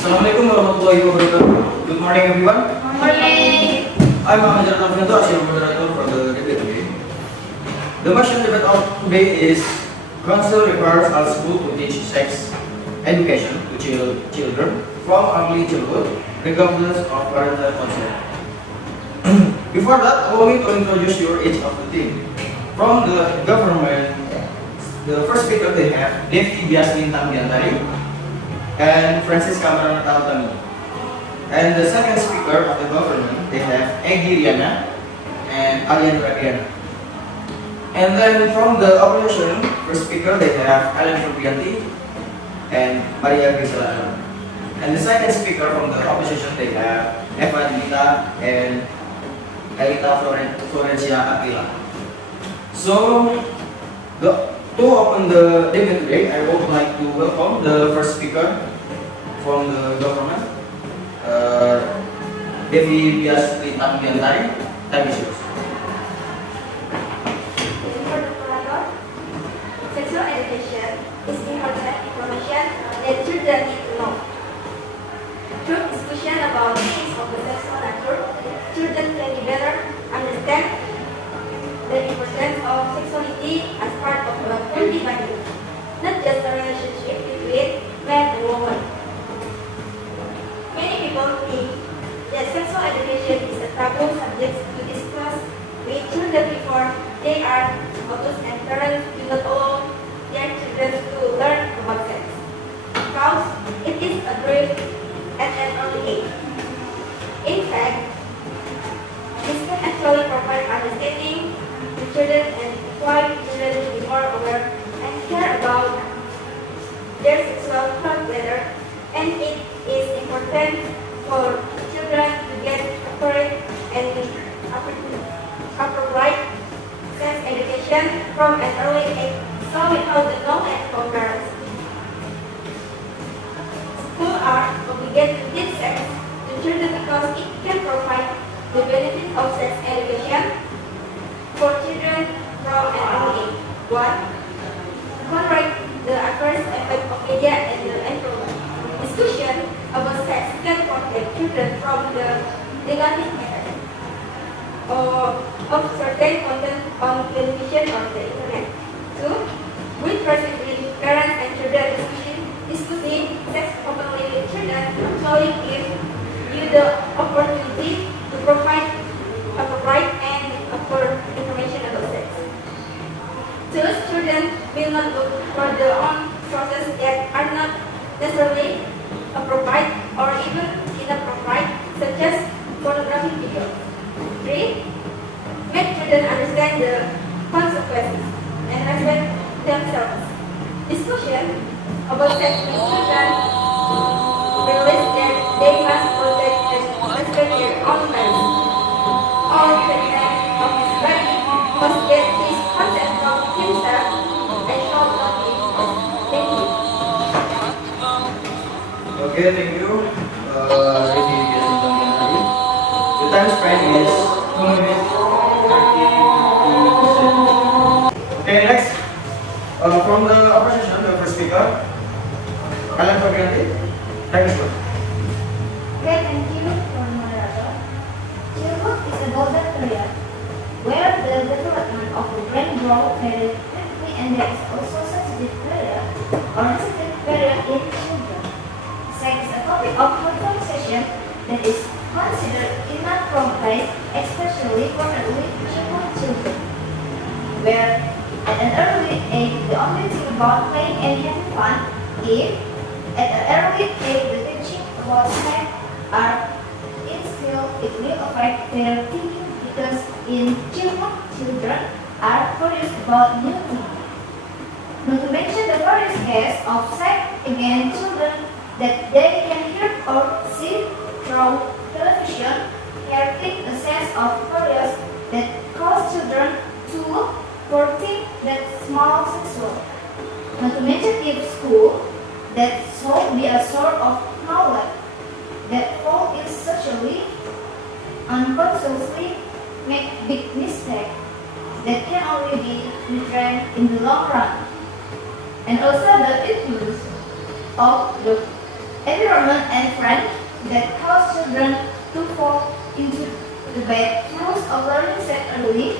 Assalamualaikum warahmatullahi wabarakatuh. Good morning, everyone. Morning. I'm Ahmad Alfianto, as your moderator for the debate today. The motion debate of today is: Council requires all schools to teach sex education to children from early childhood, regardless of parental consent. Before that, allow me to introduce your each of the team. From the government, the first speaker they have Defi Lintang Biantari and Fransiska Maranatha Utami. And the second speaker of the government, they have Egy Ryana and Adriana. And then from the opposition, first speaker, they have Elen Febrianti and Grisela. And the second speaker from the opposition, they have Junita and Ellyta Florensia Aprila. So, to open the debate today, I would like to welcome the first speaker from the government, Defi Lintang Biantari. Thank you. Sexual education is important information that children need to know. Through discussion about things of the sexual nature, children can better understand the importance of sexuality as part of a healthy body, not just a relationship between man and woman. Many people think that sexual education is a taboo subject to discuss with children before they are adults, and parents do not allow their children to learn about sex because it is addressed at an early age. In fact, this can actually provide understanding to children and require children to be more aware and care about their sexual health better, and it is important for children to get accurate and appropriate sex education from an early age, so without the knowledge from parents. Schools are obligated to teach sex to children because it can provide the benefit of sex education for children from an early age. 1. Correct the adverse effect of media and the environment. Discussion about sex can protect children from the negative effect of certain content on television or the internet. 2. With respect, parents and children discussing sex openly with children actually give you the opportunity to provide appropriate and accurate information about sex. Those children will not look for their own sources that are not necessarily appropriate or even inappropriate, such as pornographic videos. 3. Make children understand the consequences and respect themselves. Discussion about sex with children realize that they must protect and respect their own bodies. All treatment of his body must get his consent from himself and shall not be forced. Thank you. Okay, thank you. The time span is 2 minutes 30 seconds. Okay, next. From the opposition, the first speaker, Elen Febrianti. Thank you. Okay, thank you for moderator. Childhood is a golden period where the development of the brain grows very quickly, and there is also sensitive period or sensitive period in children. Sex is a topic of conversation that is considered inappropriate, especially for early childhood children, where at an early age the only thing about playing and having fun. If at an early age the teaching about sex are instilled, it will affect their thinking because in childhood children are curious about new things. Not to mention the various cases of sex against children that they can hear or see through television, here take a sense of curiosity that cause children to look for things that small sexual. Not to mention if school that should be a sort of knowledge that fall in socially unconsciously make big mistakes that can only be retrained in the long run. And also the influence of the environment and friends that cause children to fall into the bad rules of learning set early,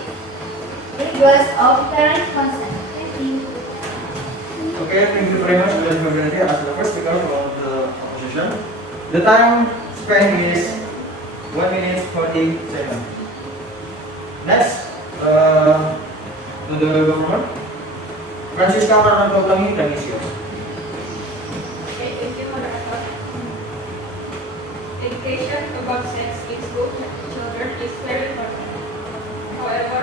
regardless of parent consent. Thank you. Okay, thank you very much, Elen Febrianti, as the first speaker from the opposition. The time span is 1 minute 40 seconds. Next, to the government. Fransiska, Maranatha, Utami, dan Grisela. Okay, thank you, Moderator. Education about sex in school children is very important. However,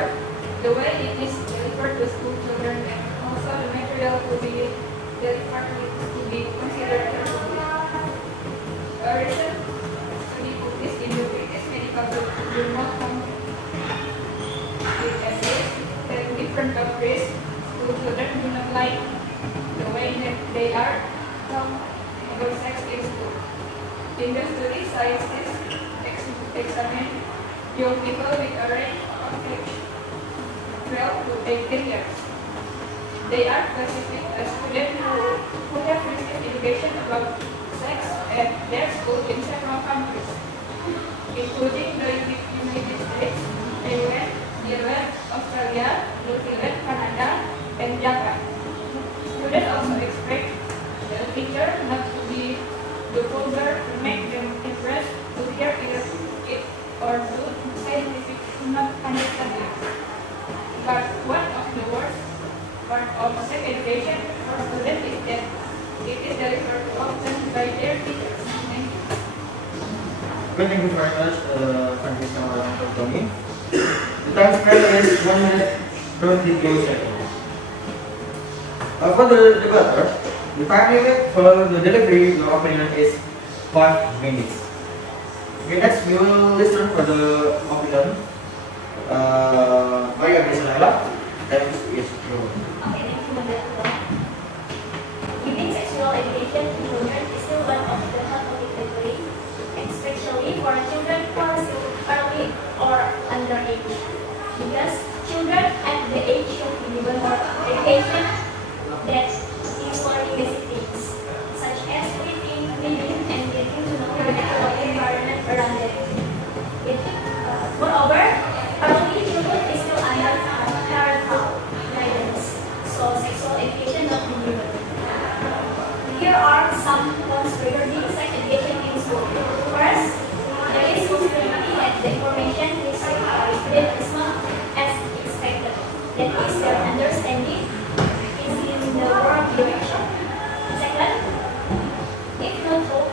the way it is delivered to school children and also the material to be delivered needs to be considered carefully. A recent study published in the British Medical Journal found with essays that in different countries, school children do not like the way that they are taught about sex in school. In the study, scientists examined young people with a range of age 12 to 18 years. They are classified as students who have received education about sex at their school in several countries, including the United States, Ireland, Australia, New Zealand, Canada, and Japan. Students also expect the teacher not to be the vulgar to make them impressed to hear it or do scientific to not understand it. But one of the worst part of sex education for students is that it is delivered often by their teachers. Thank you. Okay, thank you very much, Fransiska, Maranatha, Utami. The time span is 1 minute 32 seconds. For the debater, the time limit for the delivery of opinion is 5 minutes. Okay, next we will listen for the opinion by Grisela. That is Jarod. Okay, thank you, Moderator. Giving sexual education to children is still one of the hot topic lately, especially for children who are still early or underage. Because children at the age should be given more education that is learning basic things, such as reading, and getting to know the natural environment around them. Moreover, early childhood is still under parental guidance, so sexual education not be given. Here are some points regarding sex education in school. First, there is possibility that the information received by student is not as expected. That is, their understanding is in the wrong direction. Second, if not taught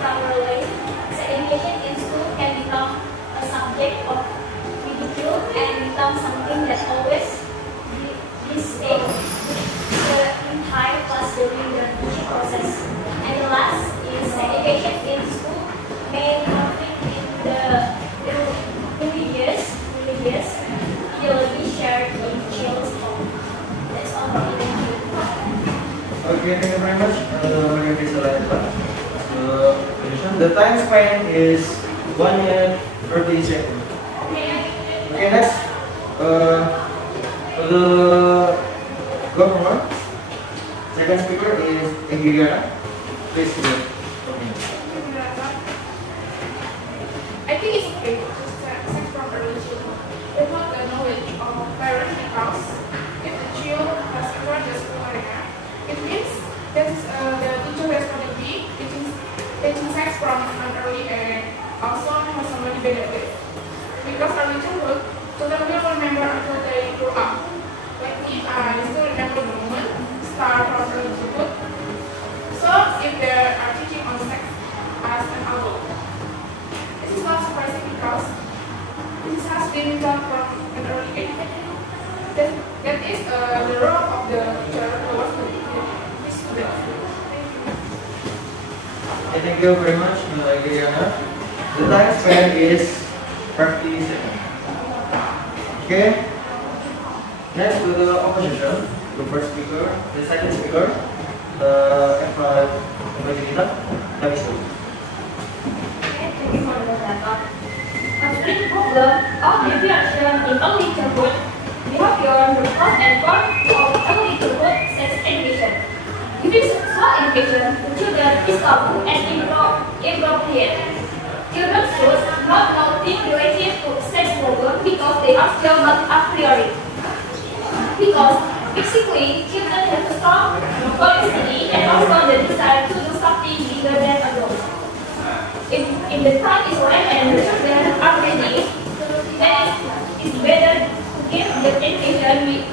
properly, sex education in school can become a subject of ridicule and become something that always mistake the entire class during the teaching process. And the last is education in school may conflict with the religious ideology shared in child's home. That's all for me. Thank you. Okay, thank you very much, Grisela. The time span is 1 minute 30 seconds. Okay, next, for the government, second speaker is Egy Ryana. Please do it for me. I think it's okay to sex from early childhood without the knowledge of parents and house. If the child has entered the school area, it means that the teacher responsibility teaching sex from an early age also has so many benefits. Because early childhood, children will remember until they grow up. Like me, I still remember the moment start from early childhood. So if they are teaching on sex as an adult, this is not surprising because this has been done from an early age. That is the role of the teacher towards the students. Thank you. Okay, thank you very much, Egy Ryana. The time span is 30 seconds. Okay. Next to the opposition, the first speaker, the second speaker, Aprila, Junita, Defi. Thank you for the data. A strict problem of deviation in early childhood behavior, the pros and cons of early childhood sex education. Giving sexual education occasion, children is taboo and inappropriate. Children should not know things related to sex problem because they are still not a priori. Because basically, children have a strong curiosity and also the desire to do something bigger than adults. If the time is right and the children are ready, then it's better to give the education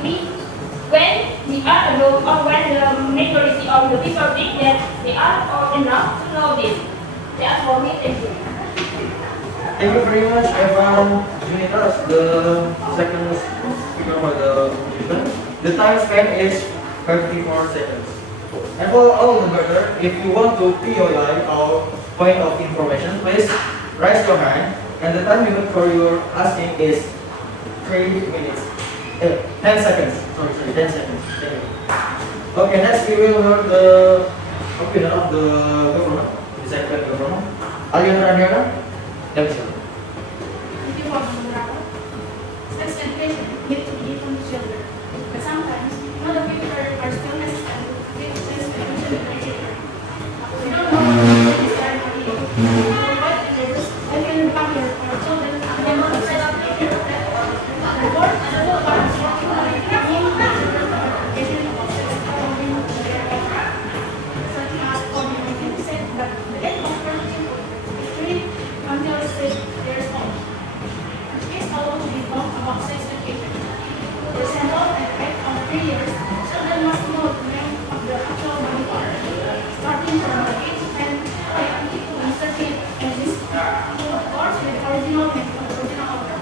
when we are adults or when the majority of the people think that they are old enough to know this. That's for me, thank you. Thank you very much, Evan. Junita, as the second speaker for the exhibition. The time span is 34 seconds. And for all the brother, if you want to POI or point of information, please raise your hand. And the time limit for your asking is 3 minutes. 10 seconds. Sorry, 10 seconds. Thank you. Okay, next we will hear the opinion of the government, the second government. Alya and Adriana. Thank you for the moderator. Sex education needs to be given to children, but sometimes not the people are still hesitant to give sex education to children. We don't know what is their idea. Provide leaders and can empower our children and never accept the board and the world are working on it in education about sex according to their contract, such as coordinating said that the end of parenting is 3 until 6 years old. It's allowed to be taught about sex education. For example, at the age of 3 years, children must know the name of their actual body part, starting from the age 10 to insert and this of course with the original name of the original owner.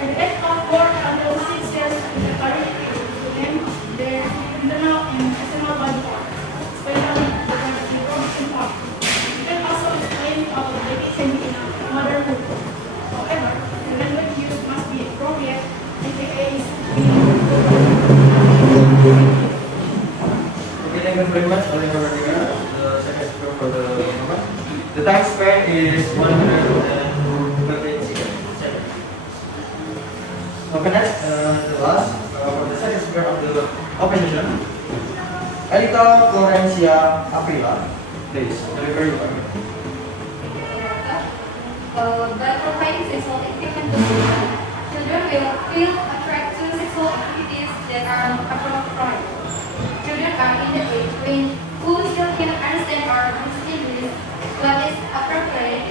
At the age of 4 until 6 years, the parent to name their internal and external body part, especially the reproduction part. You can also explain how the baby can be in a motherhood. However, the language used must be appropriate, aka Okay, thank you very much, Alya and Adriana, the second speaker for the government. The time span is 130 seconds. Okay, next, the last, for the second speaker of the opposition, Ellyta, Florensia, Aprila. Please, deliver your comment. By providing sexual education to children will feel attracted to sexual activities that are appropriate. Children are in the age range who still can understand or distinguish what is appropriate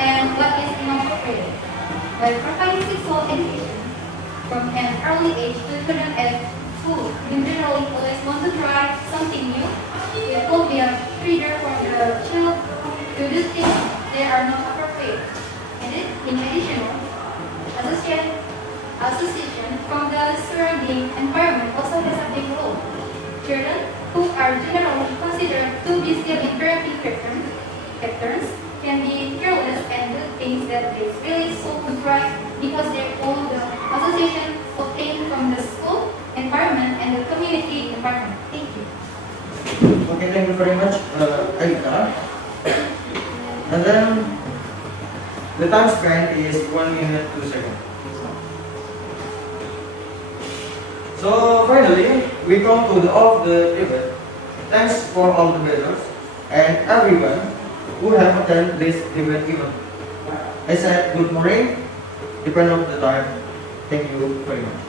and what is inappropriate. By providing sexual education from an early age to children at school, you generally always want to try something new. It will be a trigger for the child to do things that are not appropriate. And in addition, association from the surrounding environment also has a big role. Children who are generally considered to be still in therapy patterns can be careless and do things that they really so try because they follow the association obtained from the school environment and the community environment. Thank you. Okay, thank you very much, Ellyta. And then the time span is 1 minute 2 seconds. So finally, we come to the end of the debate. Thanks for all the debaters and everyone who have attended this debate event. I said good morning, depending on the time. Thank you very much.